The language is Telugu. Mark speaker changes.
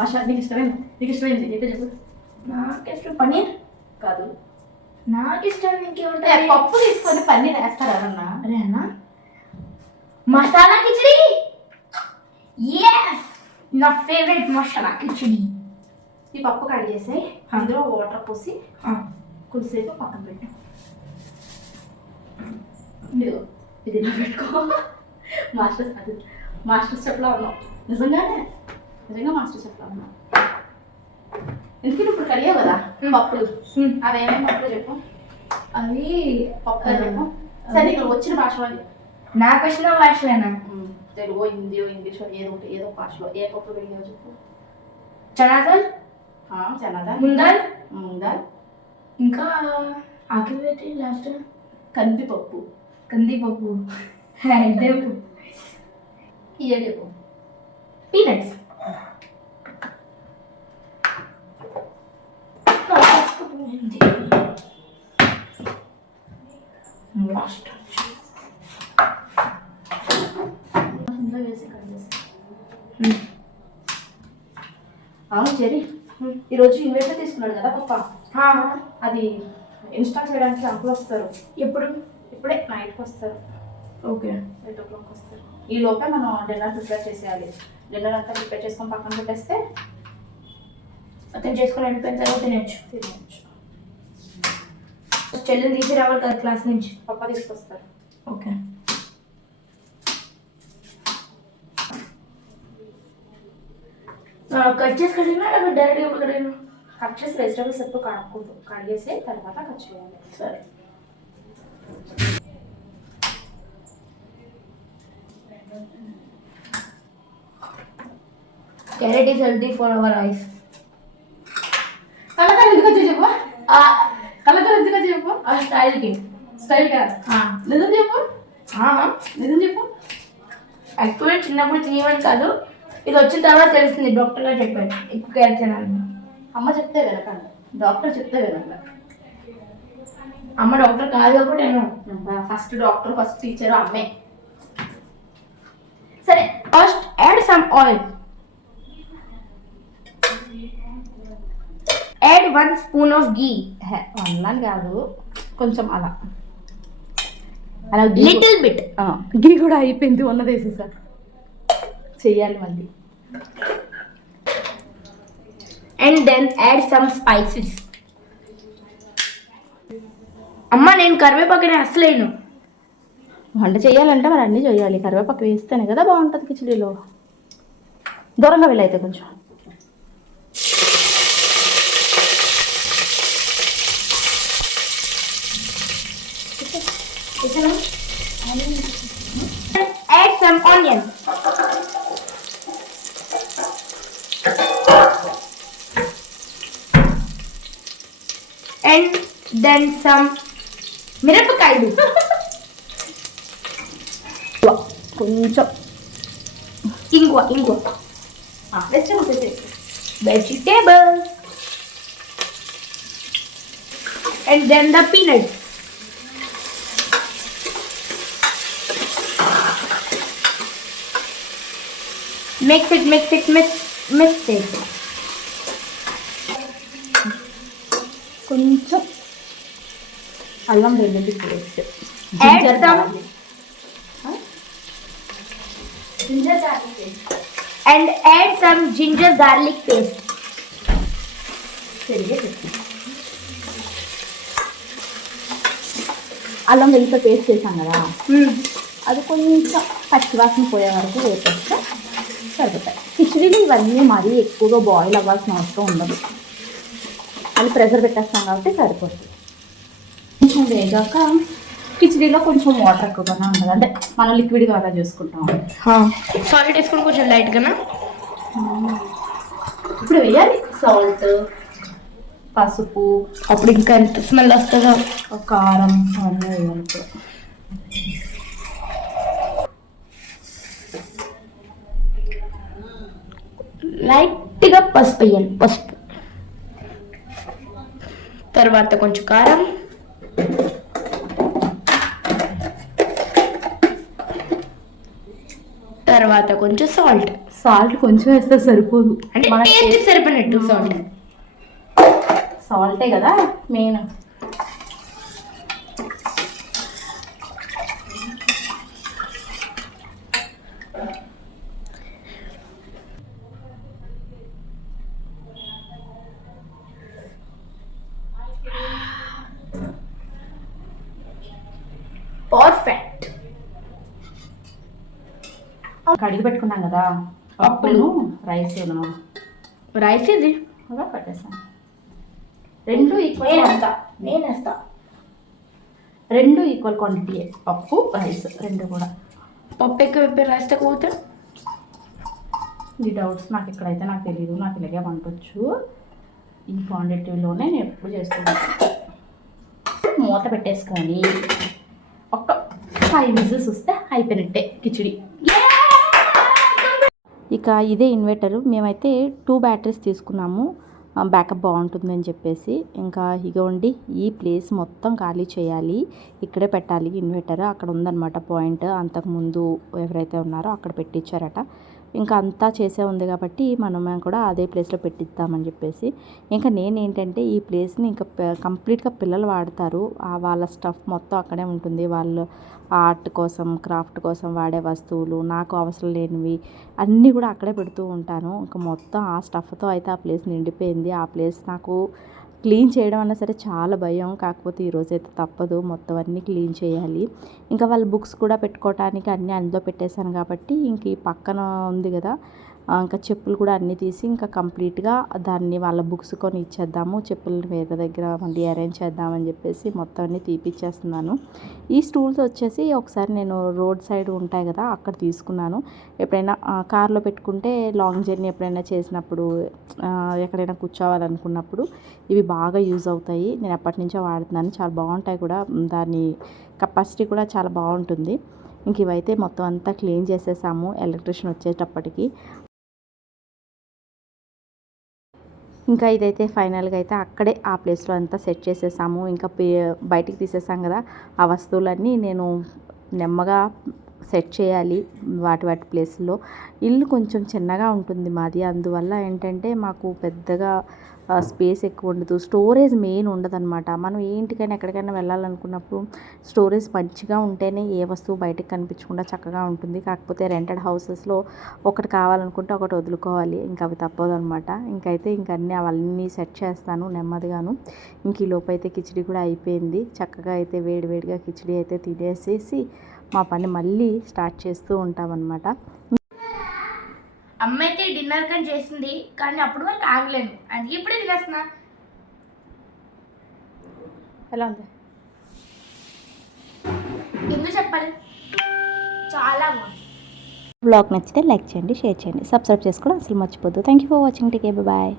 Speaker 1: మసాలా నీకు ఇష్టమైంది నీకు ఇష్టమైంది ఏంటో చెప్పు.
Speaker 2: నాకు ఇష్టం పన్నీర్
Speaker 1: కాదు.
Speaker 2: నాకు ఇష్టం ఇంకేముంటాయి
Speaker 1: పప్పు తీసుకొని పన్నీర్ వేస్తారా
Speaker 2: అరేనా మసాలా కిచడి? ఎస్ నా ఫేవరెట్ మసాలా కిచడి.
Speaker 1: ఈ పప్పు కడిగేసి అందులో వాటర్ పోసి కొద్దిసేపు పక్కన పెట్టు. ఇది పెట్టుకో. మాస్టర్ మాస్టర్ స్టెప్లో ఉన్నావు. నిజంగానే? నిజంగా మాస్టర్ స్టెప్లో ఉన్నావు ఎందుకంటే ఇప్పుడు కడిగావు కదా? పప్పులు. అవి ఏమేమి పప్పులు చెప్పు?
Speaker 2: అవి
Speaker 1: పప్పులు చెప్పు. సరే ఇక్కడ వచ్చిన భాష
Speaker 2: నాకు వచ్చిన భాషలేనా?
Speaker 1: తెలుగు హిందీ ఇంగ్లీష్ ఏదో ఒకటి ఏదో భాషలో. ఏ పప్పులు కడిగావు చెప్పు.
Speaker 2: చనాదల్
Speaker 1: జనదా
Speaker 2: ముందల్?
Speaker 1: ముందా
Speaker 2: ఇంకా ఆఖరి పెట్టి లాస్ట్
Speaker 1: కందిపప్పు.
Speaker 2: కందిపప్పు.
Speaker 1: ఇయ్య చెప్పు.
Speaker 2: పీనట్స్ లాస్ట్
Speaker 1: అవును చెరి ఈరోజు ఇన్వేటర్ తీసుకున్నాడు కదా పప్ప. అది ఇన్స్టాల్ చేయడానికి అంకుల్ వస్తారు.
Speaker 2: ఎప్పుడు?
Speaker 1: ఇప్పుడే నైట్కి వస్తారు.
Speaker 2: ఓకే.
Speaker 1: ఎయిట్ ఓ క్లాక్ వస్తారు. ఈ లోపే మనం డిన్నర్ ప్రిపేర్ చేసేయాలి. డిన్నర్ అంతా ప్రిపేర్ చేసుకొని పక్కన పెట్టేస్తే
Speaker 2: అతను చేసుకొని వెళ్ళిపోయిన తర్వాత తినచ్చు.
Speaker 1: తినవచ్చు
Speaker 2: చెల్లిని తీసి రావాలి కదా క్లాస్ నుంచి.
Speaker 1: పప్ప తీసుకొస్తారు.
Speaker 2: ఓకే. కట్ చేసి కడిగినా లేకపోతే డైరెక్ట్గా కడిగినా?
Speaker 1: కట్ చేసి వెజిటబుల్స్ ఎప్పుడు కడగకూడదు. కడిగేసి తర్వాత కట్ చేయాలి.
Speaker 2: సరే. Carrot is healthy for our eyes
Speaker 1: కలకల ఎందుకు వచ్చి చెప్పు కలకల ఎందుకు వచ్చి చెప్పు
Speaker 2: ఆ స్టైల్కి.
Speaker 1: స్టైల్గా నిజం చెప్పు. నిజం చెప్పు.
Speaker 2: యాక్చువల్లీ చిన్నప్పుడు తినేవని కాదు. ఇది వచ్చిన తర్వాత తెలిసింది డాక్టర్ గారు చెప్పారు. ఎక్కువ క్యారెట్ తినాలని
Speaker 1: అమ్మ చెప్తే వినకండి డాక్టర్ చెప్తే వినండి
Speaker 2: అమ్మ డాక్టర్ కాదు కాబట్టి నేను
Speaker 1: ఫస్ట్ డాక్టర్ ఫస్ట్ టీచర్ అమ్మే.
Speaker 2: సరే first add some oil add one spoon of ghee
Speaker 1: అన్నాను కాదు. కొంచెం అలా. అలా
Speaker 2: లిటిల్ బిట్
Speaker 1: గీ కూడా అయిపోయింది ఉన్నది వేసేసా చెయ్యాలి మళ్ళీ.
Speaker 2: And then add some spices అమ్మ నేను కరివేపాకుని అసలేను
Speaker 1: వంట చేయాలంటే మరి అన్నీ చేయాలి కరివేపాకు వేస్తేనే కదా బాగుంటుంది కిచడీలో. దూరంగా వెళ్ళైతే కొంచెం.
Speaker 2: Add some onion and then some మిరపకాయలు
Speaker 1: కొంచెం
Speaker 2: ఇంగువ ఇంగువ
Speaker 1: వెజిటేబుల్స్ వేసేసి
Speaker 2: vegetables and then the mix it mix it mix mix it
Speaker 1: కొంచెం అల్లం వెల్లుల్లి paste.
Speaker 2: Add some-
Speaker 1: ginger garlic paste
Speaker 2: and add some ginger garlic paste.
Speaker 1: పెరిగే పెట్టి. అల్లం వెల్లుల్లి పేస్ట్ చేసాం కదా.
Speaker 2: Hmm.
Speaker 1: అది కొంచెం పచ్చివాసన పోయే వరకు వేపేస్తే కిచడీలు ఇవన్నీ మరీ ఎక్కువగా బాయిల్ అవ్వాల్సిన అవసరం ఉండదు. అది ప్రెషర్ పెట్టేస్తాం కాబట్టి సరిపోతుంది. కొంచెం వేగాక కిచడీలో కొంచెం వాటర్ ఎక్కువగానే ఉండదు అంటే మనం లిక్విడ్గా అలా చేసుకుంటాం.
Speaker 2: సాల్ట్ వేసుకుని కొంచెం లైట్గా
Speaker 1: ఇప్పుడు వేయాలి. సాల్ట్ పసుపు
Speaker 2: అప్పుడు ఇంకా ఎంత స్మెల్ వస్తుందో.
Speaker 1: కారం అవన్నీ వేయాలి. ఇప్పుడు
Speaker 2: లైట్గా పసుపు వేయాలి పసుపు. తర్వాత కొంచెం కారం. తర్వాత కొంచెం సాల్ట్.
Speaker 3: సాల్ట్ కొంచెం వేస్తే సరిపోదు.
Speaker 2: అంటే సరిపోయినట్టు సాల్ట్.
Speaker 3: సాల్టే కదా మెయిన్. కడిగి పెట్టుకున్నాం కదా. పప్పును రైస్
Speaker 2: రైస్ ఇది
Speaker 3: అలా రెండు ఈక్వల్
Speaker 2: నేను వేస్తా
Speaker 3: రెండు ఈక్వల్ క్వాంటిటీ పప్పు రైస్ రెండు కూడా.
Speaker 2: పప్పు ఎక్కువ విప్పి రైస్ తక్కువ అవుతా
Speaker 3: ఈ డౌట్స్ నాకు ఇక్కడైతే నాకు తెలియదు నాకు ఇలాగే వంటొచ్చు ఈ క్వాంటిటీలోనే నేను ఎప్పుడు చేస్తున్నాను మూత పెట్టేసుకొని ఒక ఫైవ్ విజిల్స్ వస్తే అయిపోయినట్టే కిచిడి.
Speaker 1: ఇక ఇదే ఇన్వర్టర్. మేమైతే టూ బ్యాటరీస్ తీసుకున్నాము. బ్యాకప్ బాగుంటుందని చెప్పేసి. ఇంకా ఇగోండి ఈ ప్లేస్ మొత్తం ఖాళీ చేయాలి. ఇక్కడే పెట్టాలి ఇన్వర్టర్. అక్కడ ఉందన్నమాట పాయింట్. అంతకుముందు ఎవరైతే ఉన్నారో అక్కడ పెట్టించారట. ఇంకా అంతా చేసే ఉంది కాబట్టి మనం కూడా అదే ప్లేస్లో పెట్టిద్దామని చెప్పేసి. ఇంకా నేను ఏంటంటే ఈ ప్లేస్ని ఇంకా కంప్లీట్గా పిల్లలు వాడతారు. వాళ్ళ స్టఫ్ మొత్తం అక్కడే ఉంటుంది. వాళ్ళు ఆర్ట్ కోసం క్రాఫ్ట్ కోసం వాడే వస్తువులు నాకు అవసరం లేనివి అన్నీ కూడా అక్కడే పెడుతూ ఉంటాను. ఇంకా మొత్తం ఆ స్టఫ్తో అయితే ఆ ప్లేస్ నిండిపోయింది. ఆ ప్లేస్ నాకు క్లీన్ చేయడం అన్నా సరే చాలా భయం. కాకపోతే ఈరోజు అయితే తప్పదు. మొత్తం అన్నీ క్లీన్ చేయాలి. ఇంకా వాళ్ళ బుక్స్ కూడా పెట్టుకోవటానికి అన్నీ అందులో పెట్టేశాను కాబట్టి ఇంక ఈ పక్కన ఉంది కదా ఇంకా చెప్పులు కూడా అన్నీ తీసి ఇంకా కంప్లీట్గా దాన్ని వాళ్ళ బుక్స్ కొని ఇచ్చేద్దాము. చెప్పులను వేరే దగ్గర మళ్ళీ అరేంజ్ చేద్దామని చెప్పేసి మొత్తం అన్నీ తీపిచ్చేస్తున్నాను. ఈ స్టూల్స్ వచ్చేసి ఒకసారి నేను రోడ్ సైడ్ ఉంటాయి కదా అక్కడ తీసుకున్నాను. ఎప్పుడైనా కార్లో పెట్టుకుంటే లాంగ్ జర్నీ ఎప్పుడైనా చేసినప్పుడు ఎక్కడైనా కూర్చోవాలనుకున్నప్పుడు ఇవి బాగా యూజ్ అవుతాయి. నేను ఎప్పటి నుంచో వాడుతున్నాను. చాలా బాగుంటాయి కూడా. దాని కెపాసిటీ కూడా చాలా బాగుంటుంది. ఇంక ఇవైతే మొత్తం అంతా క్లీన్ చేసేసాము. ఎలక్ట్రిషియన్ వచ్చేటప్పటికి. ఇంకా ఇదైతే ఫైనల్గా అయితే అక్కడే ఆ ప్లేస్లో అంతా సెట్ చేసేసాము. ఇంకా పే- బయటికి తీసేసాం కదా ఆ వస్తువులన్నీ నేను నెమ్మగా సెట్ చేయాలి వాటి వాటి ప్లేస్లో. ఇల్లు కొంచెం చిన్నగా ఉంటుంది మాది. అందువల్ల ఏంటంటే మాకు పెద్దగా స్పేస్ ఎక్కువ ఉండదు. స్టోరేజ్ మెయిన్ ఉండదన్నమాట. మనం ఏ ఇంటికైనా ఎక్కడికైనా వెళ్ళాలనుకున్నప్పుడు స్టోరేజ్ మంచిగా ఉంటేనే ఏ వస్తువు బయటకు కనిపించకుండా చక్కగా ఉంటుంది. కాకపోతే రెంటెడ్ హౌసెస్లో ఒకటి కావాలనుకుంటే ఒకటి వదులుకోవాలి. ఇంకా అవి తప్పదు అనమాట ఇంకైతే ఇంక అన్నీ అవన్నీ సెట్ చేస్తాను నెమ్మదిగాను. ఇంక ఈ లోపు అయితే కిచిడి కూడా అయిపోయింది. చక్కగా అయితే వేడివేడిగా కిచిడి అయితే తినేసేసి మా పని మళ్ళీ స్టార్ట్ చేస్తూ ఉంటామన్నమాట.
Speaker 2: అమ్మ అయితే డిన్నర్ కానీ చేసింది కానీ అప్పుడు వరకు ఆగలేను. అందుకే ఇప్పుడే తినేస్తున్నా.
Speaker 3: ఎలా ఉంది?
Speaker 2: ఎందుకు చెప్పాలి? చాలా బాగుంది.
Speaker 1: బ్లాగ్ నచ్చితే లైక్ చేయండి షేర్ చేయండి సబ్స్క్రైబ్ చేసుకోవడం అసలు మర్చిపోద్దు. థ్యాంక్ యూ ఫర్ వాచింగ్ టీకే బాయ్